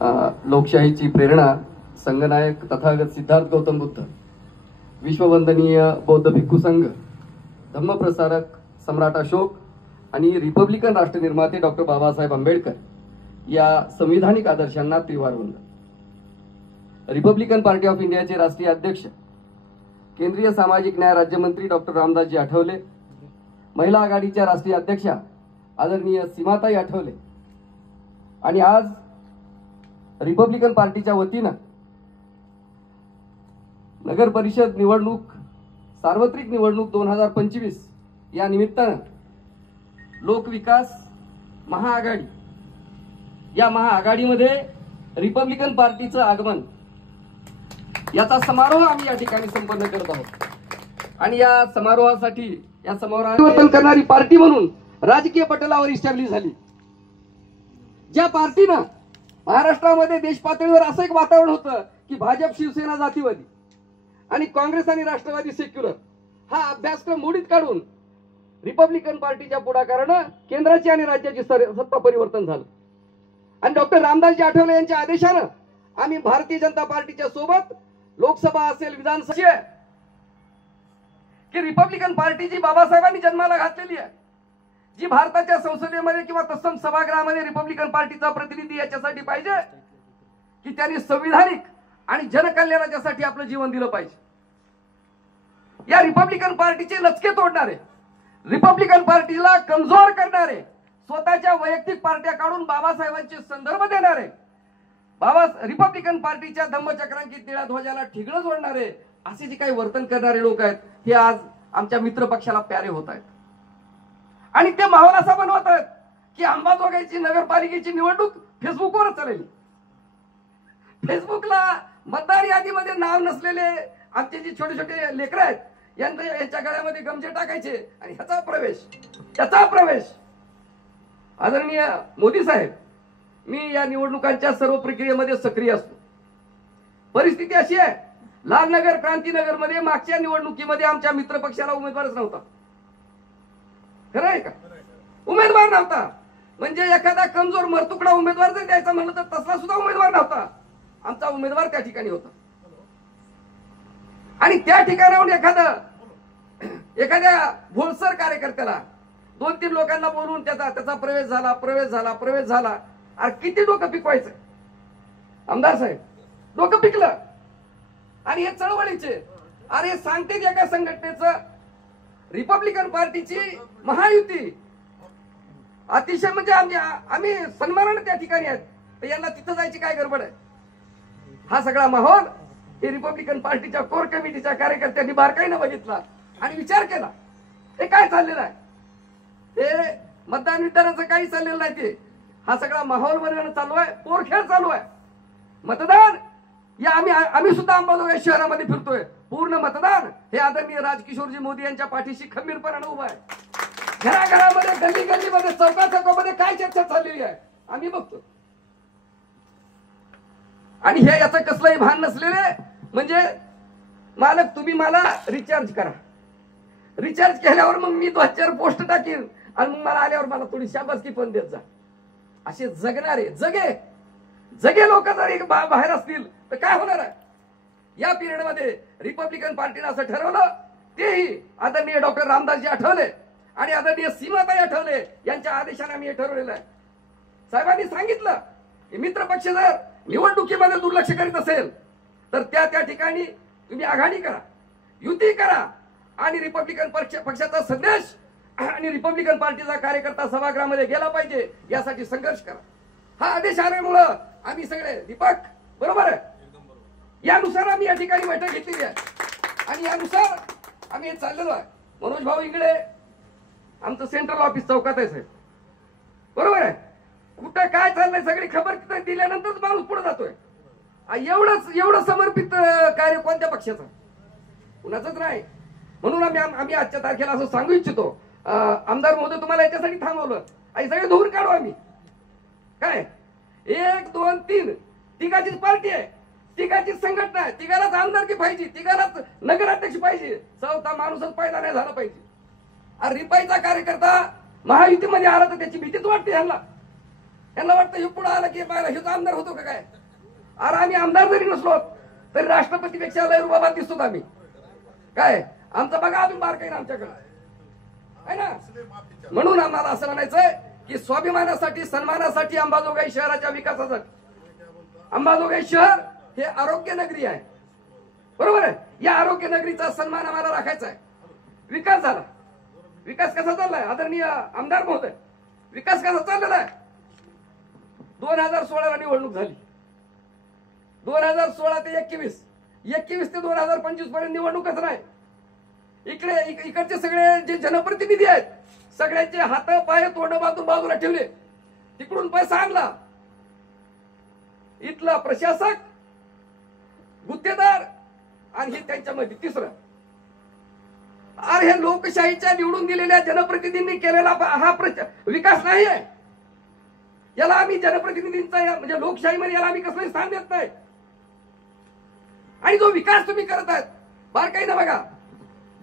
लोकशाहीची प्रेरणा संगनायक तथागत सिद्धार्थ गौतम बुद्ध, विश्ववंदनीय बौद्ध भिक्खू संघ, धम्मप्रसारक सम्राट अशोक आणि रिपब्लिकन राष्ट्रनिर्माते डॉक्टर बाबासाहेब आंबेडकर या संविधानिक आदर्शांना त्रिवार वंदन. रिपब्लिकन पार्टी ऑफ इंडियाचे राष्ट्रीय अध्यक्ष, केंद्रीय सामाजिक न्याय राज्यमंत्री डॉक्टर रामदासजी आठवले, महिला आघाडीच्या राष्ट्रीय अध्यक्षा आदरणीय सीमाताई आठवले आणि आज रिपब्लिकन पार्टीच्या वतीनं नगर परिषद निवडणूक, सार्वत्रिक निवडणूक 2025 या निमित्तानं लोकविकास महाआघाडी या महाआघाडीमध्ये रिपब्लिकन पार्टीचं आगमन याचा समारोह आम्ही या ठिकाणी संपन्न करत आहोत. आणि या समारोहासाठी, या समारोहात परिवर्तन करणारी पार्टी म्हणून राजकीय पटलावर इस्टॅब्लिश झाली. ज्या पार्टीनं महाराष्ट्रामध्ये देश पातळीवर असं एक वातावरण होतं की भाजप शिवसेना जातीवादी आणि काँग्रेस आणि राष्ट्रवादी सेक्युलर हा अभ्यासक्रम मोडीत काढून रिपब्लिकन पार्टीच्या पुढाकारानं केंद्राची आणि राज्याची सत्ता परिवर्तन झालं. आणि डॉक्टर रामदासजी आठवले यांच्या आदेशानं आम्ही भारतीय जनता पार्टीच्या सोबत लोकसभा असेल, विधानसभा की रिपब्लिकन पार्टी जी बाबासाहेबांनी जन्माला घातलेली आहे, जी भारताच्या संसदेमध्ये किंवा तत्सम सभागृहामध्ये रिपब्लिकन पार्टीचा प्रतिनिधी याच्यासाठी पाहिजे की त्यांनी संविधानिक आणि जनकल्याणाच्यासाठी आपलं जीवन दिलं पाहिजे. या रिपब्लिकन पार्टीचे लचके तोडणारे, रिपब्लिकन पार्टीला कमजोर करणारे, स्वतःच्या वैयक्तिक पार्ट्या काढून बाबासाहेबांचे संदर्भ देणारे, रिपब्लिकन पार्टीच्या धम्मचक्रांकित निळ्या ध्वजाला ठिगळं जोडणारे असे जे काही वर्तन करणारे लोक आहेत हे आज आमच्या मित्र पक्षाला प्यारे होत आहेत. आणि ते माहोल असा बनवत आहेत की अंबाजोगाईची नगरपालिकेची निवडणूक फेसबुकवर चालेल. फेसबुकला मतदार यादीमध्ये नाव नसलेले आमचे जे छोटे छोटे लेकरं आहेत यांच्या गळ्यामध्ये गमजे टाकायचे आणि याचा प्रवेश आदरणीय मोदी साहेब, मी या निवडणुकांच्या सर्व प्रक्रियेमध्ये सक्रिय असतो. परिस्थिती अशी आहे, लालनगर, क्रांतीनगर मध्ये मागच्या निवडणुकीमध्ये आमच्या मित्र पक्षाला उमेदवारच नव्हता. खरं आहे का? उमेदवार नव्हता. म्हणजे एखादा कमजोर मरतुकडा उमेदवार जर द्यायचा म्हणलं तर तसला सुद्धा उमेदवार नव्हता. आमचा उमेदवार त्या ठिकाणी होता. आणि त्या ठिकाणाहून एखाद्या भोळसर कार्यकर्त्याला 2-3 लोकांना बोलून त्याचा प्रवेश झाला. अरे किती डोकं पिकवायचं आमदार साहेब? डोकं पिकलं. आणि हे चळवळीचे, अरे सांगते एका संघटनेचं, रिपब्लिकन पार्टीची महायुती अतिशय म्हणजे आम्ही सन्मानाने त्या ठिकाणी आहेत, तर यांना तिथं जायची काय गडबड आहे? हा सगळा माहोल हे रिपब्लिकन पार्टीच्या कोर कमिटीच्या कार्यकर्त्यांनी बारकाईनं बघितला आणि विचार केला, हे काय चाललेलं आहे? हे मतदान वितरणाचं काही चाललेलं नाही. ते हा सगळा माहोल बनवणं चालू आहे, पोरखेळ चालू आहे. मतदान या आम्ही सुद्धा अंबाजोगाई शहरामध्ये फिरतोय. पूर्ण मतदान हे आदरणीय राजकिशोरजी मोदी यांच्या पाठीशी खंबीरपणाने उभा आहे. घराघरामध्ये, गल्लीमध्ये, चौकामध्ये काय चर्चा चाललेली आहे आम्ही बघतो. आणि हे याचं कसलंही भान नसलेले म्हणजे, मालक तुम्ही मला रिचार्ज करा, रिचार्ज केल्यावर मग मी 2-4 पोस्ट टाकीन आणि मग मला आल्यावर मला थोडी शाबासकी पण देत जा, असे जगणारे जगे लोक जर बाहेर असतील तर काय होणार आहे? या पिरियड मध्ये रिपब्लिकन पार्टीने असं ठरवलं, तेही आदरणीय डॉक्टर रामदासजी आठवले आणि आदरणीय सीमाताई आठवले यांच्या आदेशाने आम्ही हे ठरवलेलं आहे. साहेबांनी सांगितलं की मित्र पक्ष जर निवडणुकीमध्ये दुर्लक्ष करीत असेल तर त्या ठिकाणी तुम्ही आघाडी करा, युती करा आणि रिपब्लिकन पक्षाचा संदेश आणि रिपब्लिकन पार्टीचा कार्यकर्ता सभागृहामध्ये गेला पाहिजे यासाठी संघर्ष करा. हा आदेश आल्यामुळं आम्ही सगळे, दीपक बरोबर आहे, यानुसार आम्ही या ठिकाणी बैठक घेतलेली आहे आणि यानुसार आम्ही हे चाललेलो आहे. मनोज भाऊ इंगळे आमचं सेंट्रल ऑफिस चौकात आहे साहेब, बरोबर आहे. कुठं काय चाललंय सगळी खबर दिल्यानंतर माणूस पुढे जातोय. एवढं समर्पित कार्य कोणत्या पक्षाचं? कुणाचंच नाही. म्हणून आम्ही आजच्या तारखेला असं सांगू इच्छितो, आमदार महोदय तुम्हाला याच्यासाठी थांबवलं आणि सगळे धुवून काढू आम्ही. काय 1, 2, 3 तिघाचीच पार्टी आहे, तिघाचीच संघटना आहे, तिघालाच आमदारकी पाहिजे, तिघालाच नगराध्यक्ष पाहिजे, चौथा माणूसच पैदा नाही झाला पाहिजे. रिपाईचा कार्यकर्ता महायुतीमध्ये आला तर त्याची भीतीच वाटते ह्याला. यांना वाटतं हे पुढे आलं की पाहिला हे आमदार होतो का काय? अरे आम्ही आमदार जरी नसलो तरी राष्ट्रपतीपेक्षा लय रुबाबात दिसतो आम्ही. काय आमचं बघा अजून बार काही आमच्याकडे आहे ना. म्हणून आम्हाला असं म्हणायचंय की स्वाभिमानासाठी सन्मानासाठी अंबाजोगाई शहराच्या विकासासाठी, अंबाजोगाई शहर हे आरोग्य नगरी आहे, बरोबर आहे. या आरोग्य नगरीचा सन्मान आम्हाला राखायचा आहे. विकास झाला, विकास कसा चाललाय आदरणीय आमदार महोदय? विकास कसा चाललेला आहे? 2016ला निवडणूक झाली, 2016 ते 21, 21 ते 2025 पर्यंत निवडणूकच नाही. इकडचे सगळे जे जनप्रतिनिधी आहेत सगळ्यांचे हात पाय तोंड बांधून बाजूला ठेवले, तिकडून पैसा आणला. इथला प्रशासक, गुत्तेदार आणि हे त्यांच्यामध्ये तिसरं. अरे हे लोकशाहीच्या निवडून दिलेल्या जनप्रतिनिधींनी केलेला हा विकास नाही आहे. याला आम्ही जनप्रतिनिधींचा म्हणजे लोकशाहीमध्ये याला आम्ही कसलंही स्थान देत नाही. आणि जो विकास तुम्ही करत आहात बारकाईनं बघा,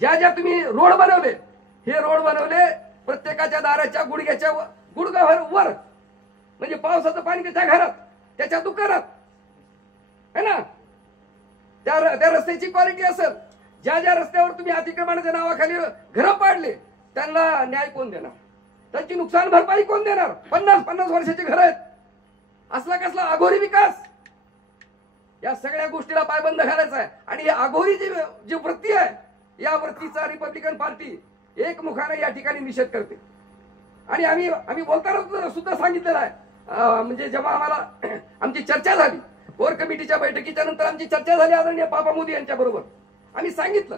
ज्या ज्या तुम्ही रोड बनवले, हे रोड बनवले प्रत्येकाच्या दाराच्या गुडघ्यावर वर, म्हणजे पावसाचं पाणी त्याच्या घरात, त्याच्या दुकानात है ना. त्या रस्त्याची क्वालिटी असेल. ज्या ज्या रस्त्यावर तुम्ही अतिक्रमणाच्या नावाखाली घरं पाडले त्यांना न्याय कोण देणार? त्यांची नुकसान भरपाई कोण देणार? 50-50 वर्षाची घरं आहेत. असला कसला अघोरी विकास? या सगळ्या गोष्टीला पायबंद घालायचा आहे. आणि या अघोरी जी वृत्ती आहे, या वृत्तीचा रिपब्लिकन पार्टी एकमुखाने या ठिकाणी निषेध करते. आणि आम्ही बोलताना सुद्धा सांगितलेलं आहे, म्हणजे जेव्हा आम्हाला आमची चर्चा झाली कोर कमिटीच्या बैठकीच्या नंतर, आमची चर्चा झाली आदरणीय पापा मोदी यांच्या बरोबर, आम्ही सांगितलं.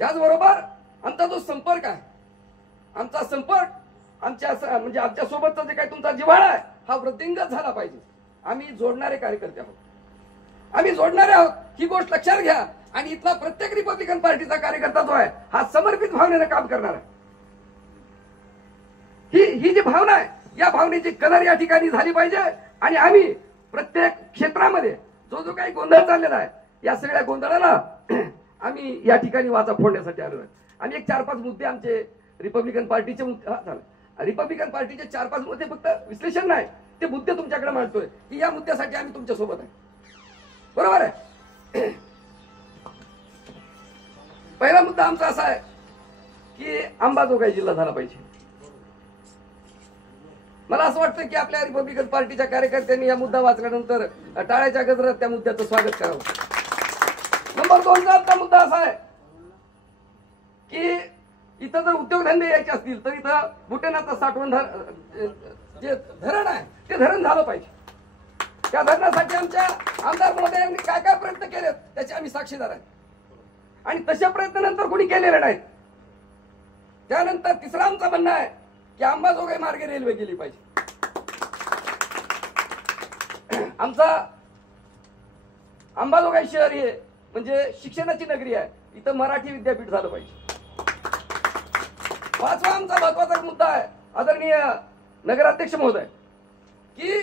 त्याचबरोबर आमचा जो संपर्क आहे, आमचा संपर्क म्हणजे आमच्या सोबतचा जे काही तुमचा जिव्हाळा आहे हा वृद्धिंगत झाला पाहिजे. आम्ही जोडणारे कार्यकर्ते आहोत, आम्ही जोडणारे आहोत, ही गोष्ट लक्षात घ्या. आणि इथला प्रत्येक रिपब्लिकन पार्टीचा कार्यकर्ता जो आहे हा समर्पित भावनेने काम करणार आहे. ही जी भावना आहे, या भावनेची कदर या ठिकाणी झाली पाहिजे. आणि आम्ही प्रत्येक क्षेत्रामध्ये जो काही गोंधळ चाललेला आहे, या सगळ्या गोंधळाला आम्ही या ठिकाणी वाचा फोडण्यासाठी आलो आहे. आणि एक 4-5 मुद्दे आमचे रिपब्लिकन पार्टीचे रिपब्लिकन पार्टीचे 4-5 मुद्दे, फक्त विश्लेषण नाही, ते मुद्दे तुमच्याकडे मांडतोय की या मुद्द्यासाठी आम्ही तुमच्या सोबत आहे, बरोबर आहे. पहिला मुद्दा आमचा असा आहे की अंबाजोगाई जिल्हा झाला पाहिजे. मला असं वाटतं की आपल्या रिपब्लिकन पार्टीच्या कार्यकर्त्यांनी या मुद्दा वाचल्यानंतर टाळ्याच्या गजरात त्या मुद्द्याचं स्वागत करावं. नंबर 2चा आमचा मुद्दा असा आहे की इथं जर उद्योगधंदे यायचे असतील तर इथं बुटेनाचं साठवण जे धरण आहे ते धरण झालं पाहिजे. त्या धरणासाठी आमच्या आमदार महोदयांनी काय काय प्रयत्न केलेत त्याचे आम्ही साक्षीदार आहे. आणि तशा प्रयत्न नंतर कोणी केलेले नाहीत. त्यानंतर तिसरा आमचं म्हणणं आहे की अंबाजोगाई मार्गे रेल्वे गेली पाहिजे. आमचा अंबाजोगाई शहर हे म्हणजे शिक्षणाची नगरी आहे, इथं मराठी विद्यापीठ झालं पाहिजे. 5वा आमचा महत्वाचा मुद्दा आहे आदरणीय नगराध्यक्ष महोदय, की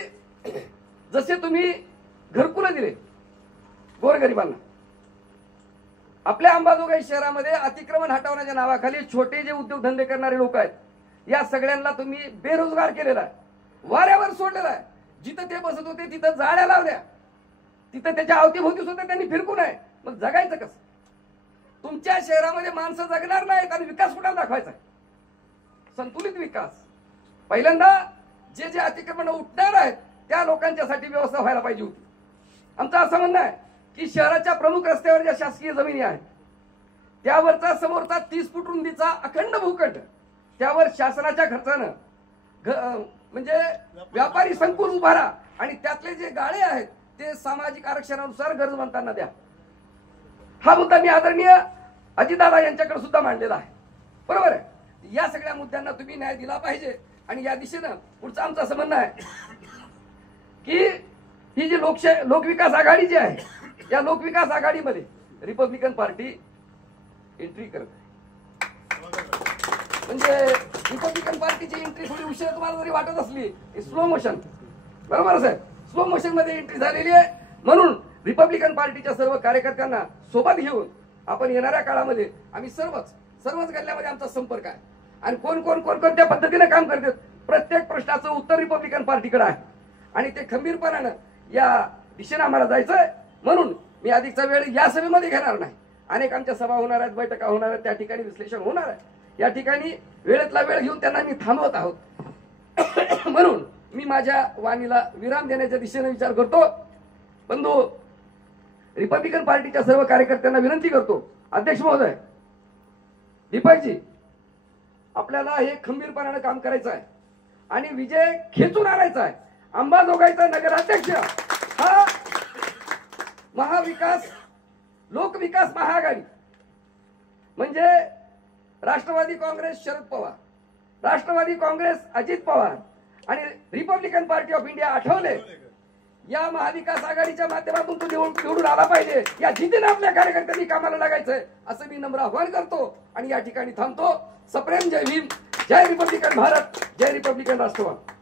जसे तुम्ही घरकुलं दिले गोरगरिबांना, आपल्या अंबाजोगाई शहरामध्ये अतिक्रमण हटवण्याच्या नावाखाली छोटे जे उद्योगधंदे करणारे लोक आहेत या सगळ्यांना तुम्ही बेरोजगार केलेला आहे, वाऱ्यावर सोडलेला आहे. जिथं ते बसत होते तिथं जाळ्या लावल्या, तिथं त्याच्या अवतीभोवती सुद्धा त्यांनी फिरकू नये. मग जगायचं कसं? तुमच्या शहरामध्ये माणसं जगणार नाहीत आणि विकास कुठला दाखवायचा? संतुलित विकास. पहिल्यांदा जे जे अतिक्रमण उठणार आहेत त्या लोकांच्यासाठी व्यवस्था व्हायला पाहिजे होती. आमचं असं म्हणणं आहे की शहराच्या प्रमुख रस्त्यावर ज्या शासकीय जमिनी आहेत त्यावरचा समोरचा 30 फूट रुंदीचा अखंड भूखंड, त्यावर शासनाच्या खर्चानं म्हणजे व्यापारी संकुल उभारा आणि त्यातले जे गाळे आहेत ते सामाजिक आरक्षणानुसार गरजवंतांना द्या. हा मुद्दा मी आदरणीय अजितदादा यांच्याकडे सुद्धा मांडलेला आहे, बरोबर आहे. या सगळ्या मुद्द्यांना तुम्ही न्याय दिला पाहिजे. आणि या दिशेनं पुढचं आमचं असं म्हणणं आहे की ही जी लोकविकास आघाडी जी आहे या लोकविकास आघाडीमध्ये रिपब्लिकन पार्टी एंट्री करत आहे. म्हणजे रिपब्लिकन पार्टीची एंट्री थोडी उशीर तुम्हाला जरी वाटत असली, स्लो मोशन, बरोबर साहेब, स्लो मोशन मध्ये एंट्री झालेली आहे. म्हणून रिपब्लिकन पार्टीच्या सर्व कार्यकर्त्यांना सोबत घेऊन आपण येणाऱ्या काळामध्ये आम्ही सर्वच गल्ल्यामध्ये आमचा संपर्क आहे. आणि कोण कोणत्या पद्धतीने काम करतात प्रत्येक प्रश्नाचं उत्तर रिपब्लिकन पार्टीकडे आहे आणि ते खंबीरपणानं या दिशेने आम्हाला जायचंय. म्हणून मी अधिकचा वेळ या सभेमध्ये घेणार नाही. अनेक आमच्या सभा होणार आहेत, बैठका होणार आहेत, त्या ठिकाणी विश्लेषण होणार आहे. या ठिकाणी वेळेतला वेळ घेऊन त्यांना मी थांबवत आहोत. म्हणून मी माझ्या वाणीला विराम देण्याच्या दिशेने विचार करतो. बंधू, रिपब्लिकन पार्टीच्या सर्व कार्यकर्त्यांना विनंती करतो, अध्यक्ष महोदय, दीपकजी, आपल्याला हे खंबीरपणानं काम करायचं आहे आणि विजय खेचून आणायचा आहे. अंबाजोगाईचा नगराध्यक्ष हा महाविकास लोकविकास महाआघाडी म्हणजे राष्ट्रवादी काँग्रेस शरद पवार, राष्ट्रवादी काँग्रेस अजित पवार आणि Republican party of India Athawale या महाविकास आघाडीच्या माध्यमातून तो निवडून आला पाहिजे. या जिद्दीने आपल्या कार्यकर्त्यांनी कामाला लागायचंय असं मी नम्र आवाहन करतो आणि या ठिकाणी थांबतो. सप्रेम जय भीम, जय रिपब्लिकन भारत, जय रिपब्लिकन राष्ट्रवाद.